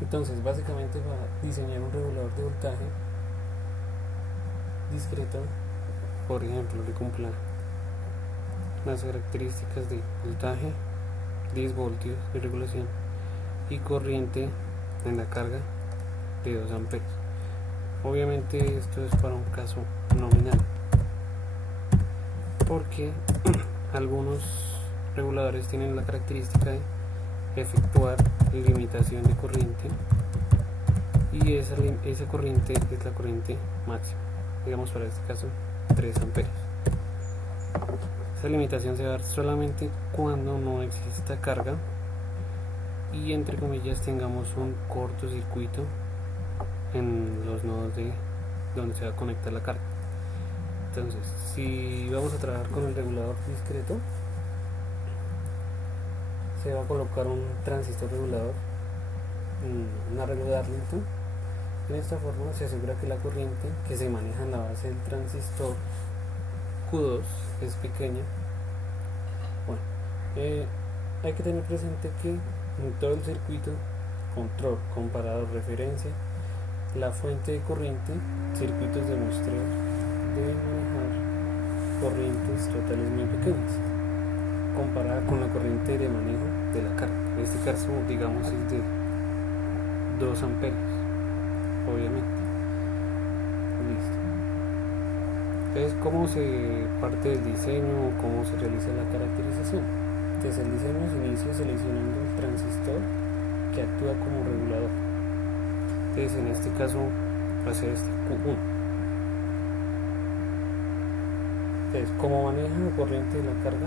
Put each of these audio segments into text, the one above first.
Entonces básicamente va a diseñar un regulador de voltaje discreto, por ejemplo, le cumpla las características de voltaje, 10 voltios de regulación y corriente en la carga de 2 amperios. Obviamente esto es para un caso nominal, porque algunos reguladores tienen la característica de efectuar limitación de corriente, y esa corriente es la corriente máxima, digamos para este caso 3 amperios. Esa limitación se va a dar solamente cuando no exista carga y entre comillas tengamos un cortocircuito en los nodos de donde se va a conectar la carga. Entonces, si vamos a trabajar con el regulador discreto, se va a colocar un transistor regulador, un arreglo de Arlington. De esta forma se asegura que la corriente que se maneja en la base del transistor Q2 es pequeña. Bueno, hay que tener presente que en todo el circuito, control, comparador, referencia, la fuente de corriente, circuitos de muestreo, deben manejar corrientes totales muy pequeñas comparada con la corriente de manejo de la carga. En este caso, digamos, es de 2 amperios, obviamente. Listo. Entonces, ¿cómo se parte del diseño o cómo se realiza la caracterización? Entonces, el diseño se inicia seleccionando el transistor que actúa como regulador. Entonces, en este caso va a ser este Q1. Entonces, ¿cómo maneja la corriente de la carga?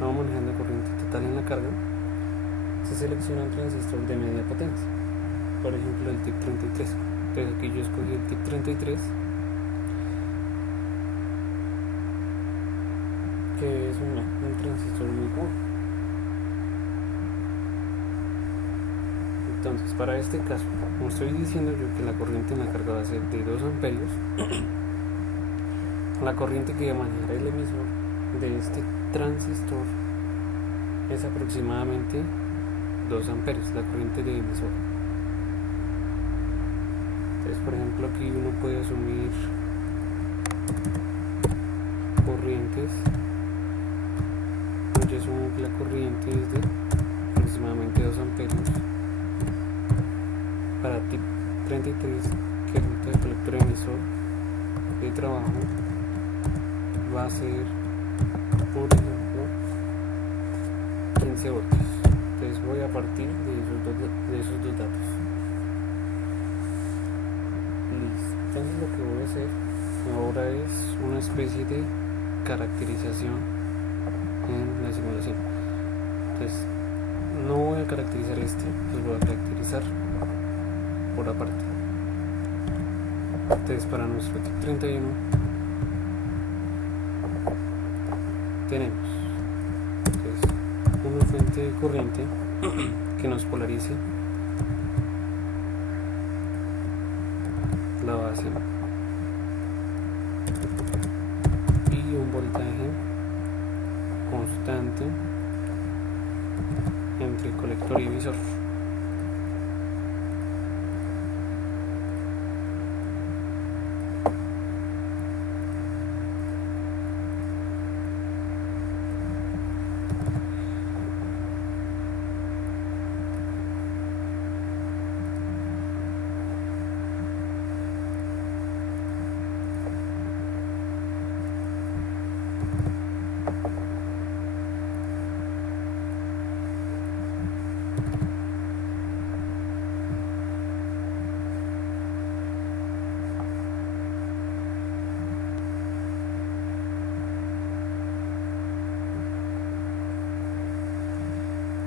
Vamos manejando corriente total en la carga. Se selecciona un transistor de media potencia, por ejemplo el TIC 33. Entonces aquí yo escogí el TIC 33, que es un transistor muy común. Entonces, para este caso, como estoy diciendo yo que la corriente en la carga va a ser de 2 amperios, la corriente que va a manejar el emisor de este transistor es aproximadamente 2 amperios, la corriente de emisor. Entonces, por ejemplo, aquí uno puede asumir corrientes. Yo asumo que la corriente es de aproximadamente 2 amperios para TIC 33, que ruta de colector emisor de trabajo va a ser, por ejemplo, 15 voltios. Entonces voy a partir de esos dos datos. Listo. Entonces lo que voy a hacer ahora es una especie de caracterización en la simulación. Entonces no voy a caracterizar pues voy a caracterizar por aparte. Entonces para nuestro TIC 31 tenemos una fuente de corriente que nos polarice la base y un voltaje constante entre colector y emisor.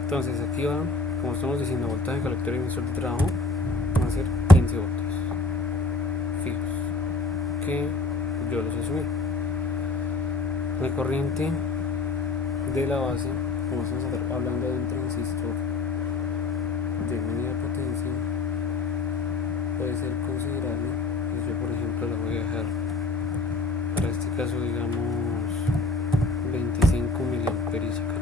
Entonces aquí va, como estamos diciendo, voltaje, colector y emisor de trabajo van a ser 15 voltios fijos, que yo los asumí. La corriente de la base, como estamos hablando de un transistor de media potencia, puede ser considerable. Pues yo, por ejemplo, la voy a dejar para este caso, digamos, 25 miliamperios acá.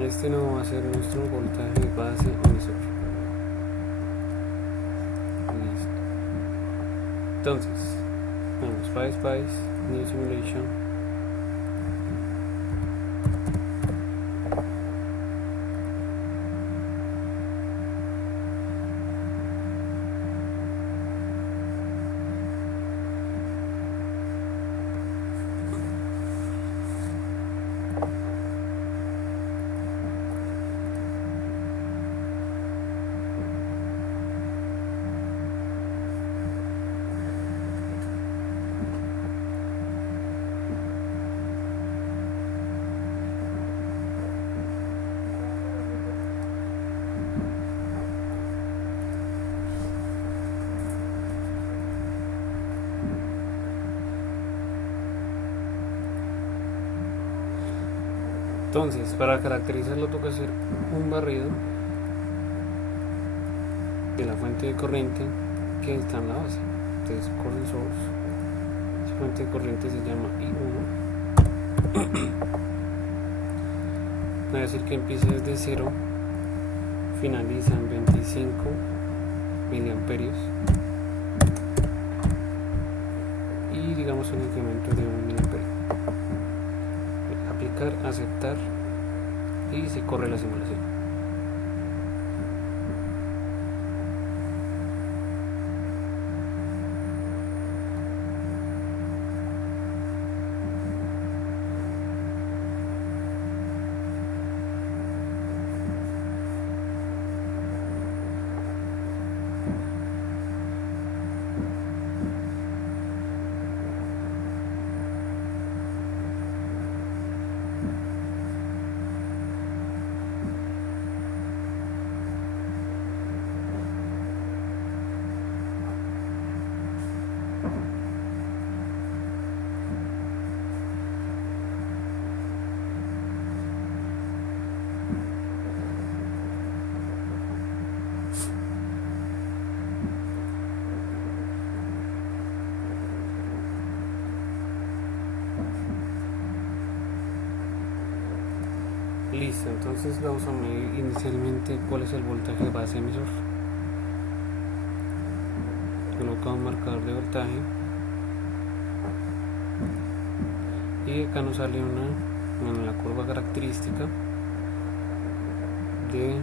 Este no va a ser nuestro voltaje base emisor. Listo. Entonces, vamos, Spice, New Simulation. Entonces, para caracterizarlo toca hacer un barrido de la fuente de corriente que está en la base. Entonces, current source, esa fuente de corriente se llama I1. Va a decir que empieza desde 0, finaliza en 25 miliamperios y digamos un incremento de 1 miliamperio. Aplicar, aceptar y se corre la simulación. Listo, entonces vamos a medir inicialmente cuál es el voltaje base emisor. Coloca un marcador de voltaje y acá nos sale la curva característica de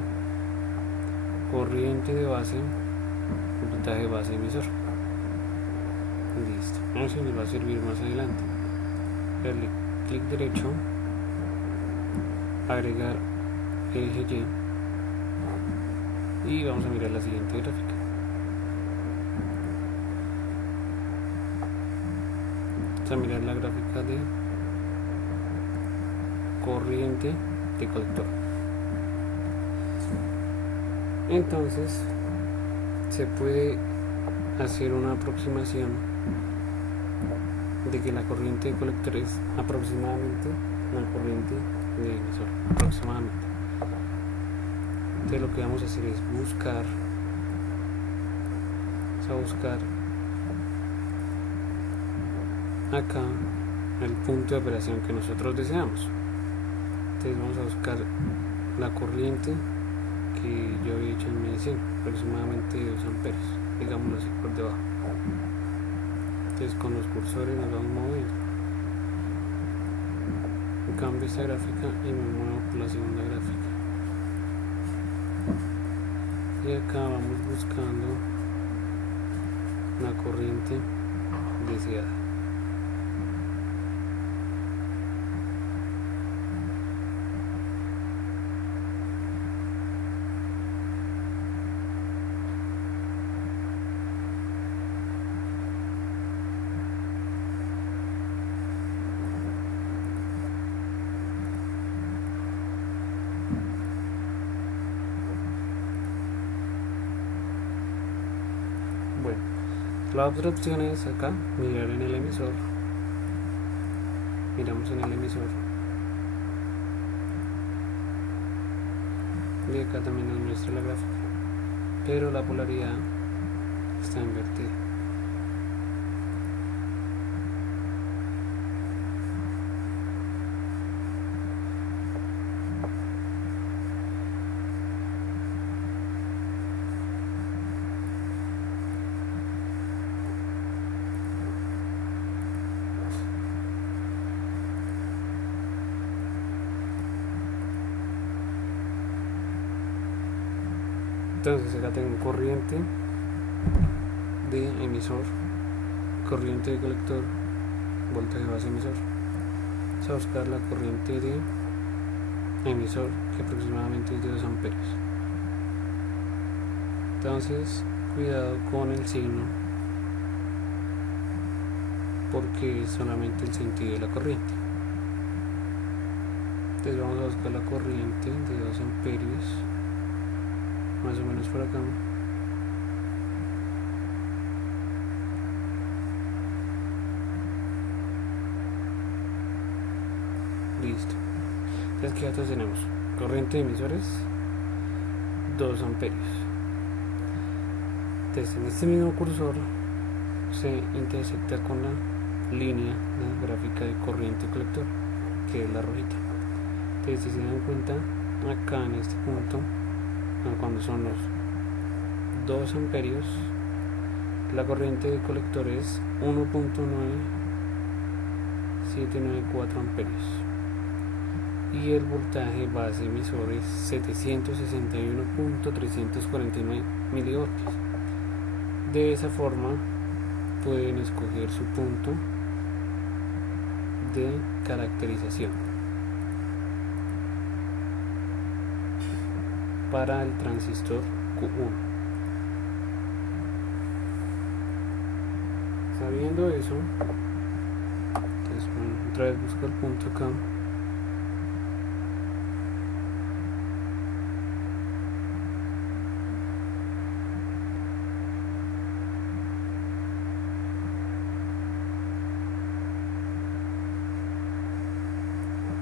corriente de base, voltaje base emisor. Listo, eso nos va a servir más adelante. Darle clic derecho, agregar eje Y y vamos a mirar la siguiente gráfica. Vamos a mirar la gráfica de corriente de colector. Entonces se puede hacer una aproximación de que la corriente de colector es aproximadamente la corriente de emisor, aproximadamente. Entonces lo que vamos a hacer es buscar acá el punto de operación que nosotros deseamos. Entonces vamos a buscar la corriente que yo había hecho en medición, aproximadamente 2 amperios, digámoslo así, por debajo. Entonces con los cursores nos vamos moviendo. Cambio esta gráfica y me muevo por la segunda gráfica. Y acá vamos buscando la corriente deseada. Bueno, la otra opción es acá, mirar en el emisor. Miramos en el emisor. Y acá también nos muestra la gráfica, pero la polaridad está invertida. Entonces acá tengo corriente de emisor, corriente de colector, voltaje base emisor. Vamos a buscar la corriente de emisor, que aproximadamente es de 2 amperios. Entonces cuidado con el signo, porque es solamente el sentido de la corriente. Entonces vamos a buscar la corriente de 2 amperios, más o menos por acá. Listo. Entonces, ¿qué datos tenemos? Corriente de emisores 2 amperios. Entonces, en este mismo cursor se intersecta con la línea gráfica de corriente colector, que es la rojita. Entonces, si se dan cuenta, acá en este punto, cuando son los 2 amperios, la corriente de colector es 1.9794 amperios y el voltaje base emisor es 761.349 milivoltios. De esa forma pueden escoger su punto de caracterización para el transistor Q1. Sabiendo eso, entonces otra vez busco el punto acá.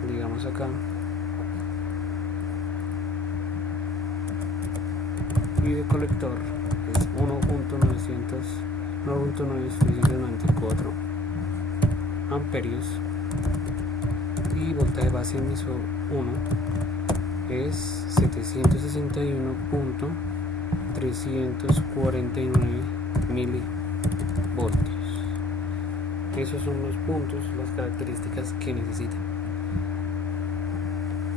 Digamos acá, y de colector es 1.994 amperios y voltaje base emisor 1 es 761.349 milivoltios. Esos son los puntos, las características que necesitan.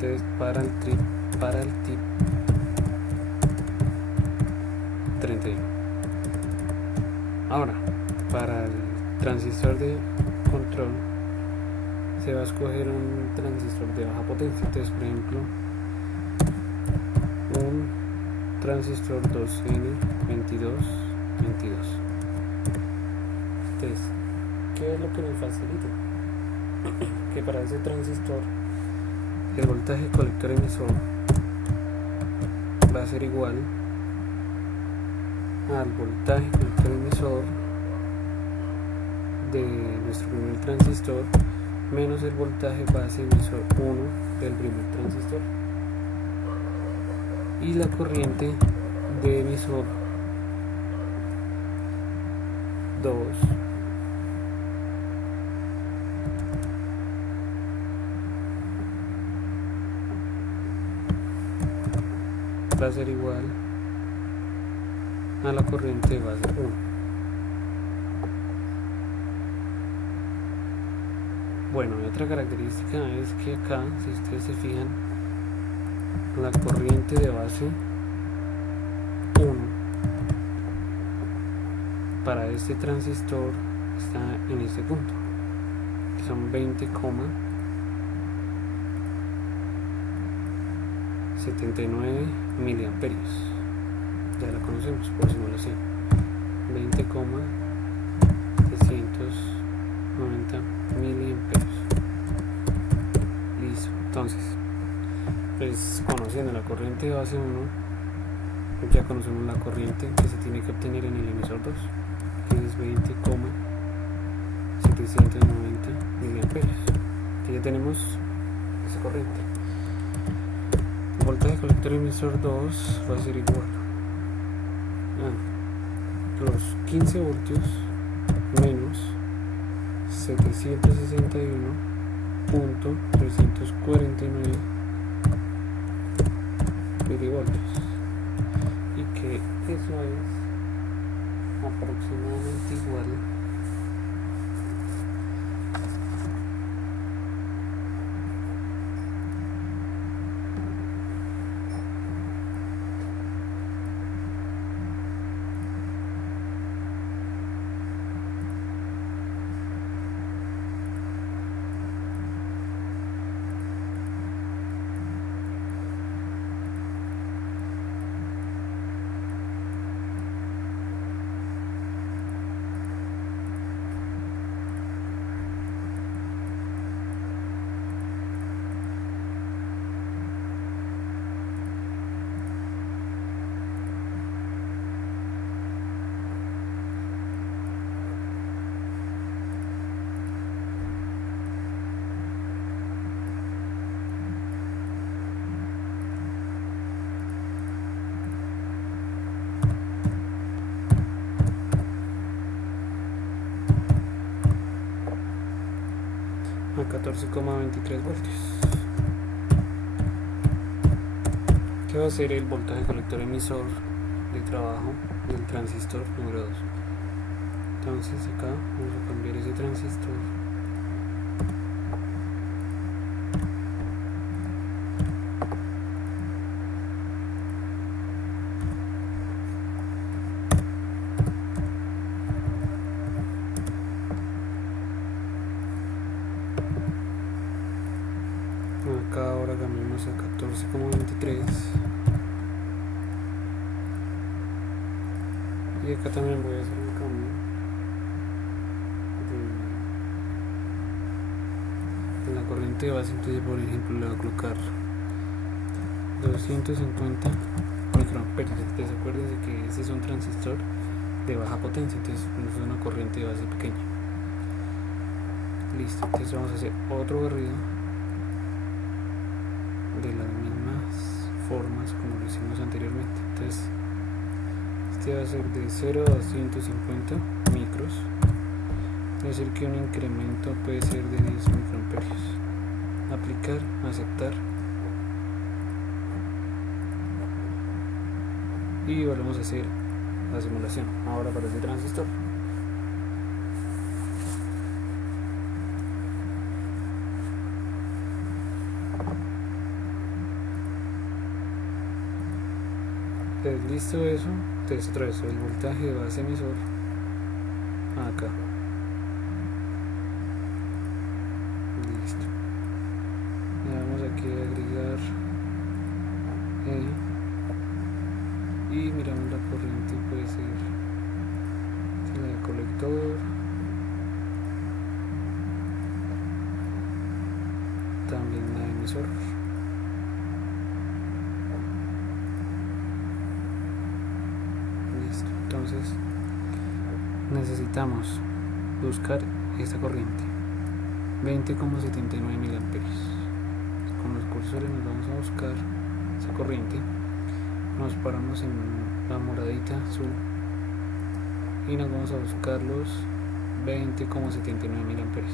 Entonces, para el tip 31. Ahora, para el transistor de control se va a escoger un transistor de baja potencia. Entonces, por ejemplo, un transistor 2N2222. Entonces, ¿qué es lo que nos facilita? Que para ese transistor el voltaje colector emisor va a ser igual al voltaje colector emisor de nuestro primer transistor menos el voltaje base emisor 1 del primer transistor, y la corriente de emisor 2 va a ser igual a la corriente de base 1. Bueno, otra característica es que acá, si ustedes se fijan, la corriente de base 1 para este transistor está en este punto, que son 20,79 miliamperios. Ya la conocemos por simulación, 20,390 miliamperios. Listo. Entonces, pues conociendo la corriente de base 1, ya conocemos la corriente que se tiene que obtener en el emisor 2, que es 20,790 miliamperios. Que ya tenemos esa corriente. El voltaje colector emisor 2 va a ser igual a los 15 voltios menos 761.349 milivoltios, y que eso es aproximadamente igual 14,23 voltios. ¿Qué va a ser el voltaje colector emisor de trabajo del transistor número 2? Entonces acá vamos a cambiar ese transistor acá. Ahora cambiamos a 14,23 y acá también voy a hacer un cambio en la corriente de base. Entonces, por ejemplo, le voy a colocar 250 microamperios. Entonces acuérdense que este es un transistor de baja potencia, entonces no es una corriente de base pequeña. Listo, entonces vamos a hacer otro barrido de las mismas formas como lo hicimos anteriormente. Entonces este va a ser de 0 a 250 micros, es decir que un incremento puede ser de 10 microamperios. Aplicar, aceptar y volvemos a hacer la simulación ahora para este transistor. Entonces, listo eso. Entonces otra vez el voltaje de base emisor acá. Listo. Le vamos aquí a agregar y miramos la corriente, puede ser la de colector, también la de emisor. Listo, entonces necesitamos buscar esta corriente 20,79 miliamperios. Con los cursores nos vamos a buscar esa corriente, nos paramos en la moradita azul y nos vamos a buscar los 20,79 miliamperios.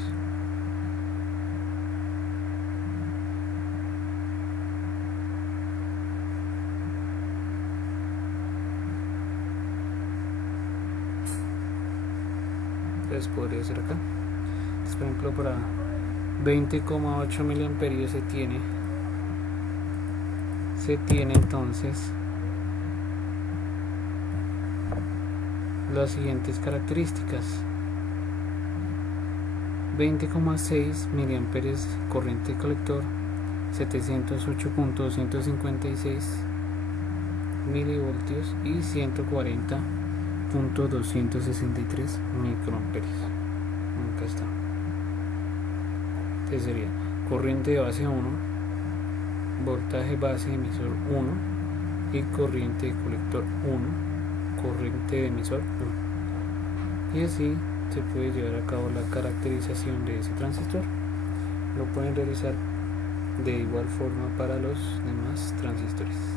Entonces podría ser acá. Entonces, por ejemplo, para 20,8 miliamperios se tiene entonces las siguientes características: 20,6 miliamperios corriente colector, 708.256 milivoltios y 140.263 microamperios. Acá está. Entonces sería corriente de base 1, voltaje base emisor 1 y corriente de colector 1, corriente de emisor 1. Y así se puede llevar a cabo la caracterización de ese transistor. Lo pueden realizar de igual forma para los demás transistores.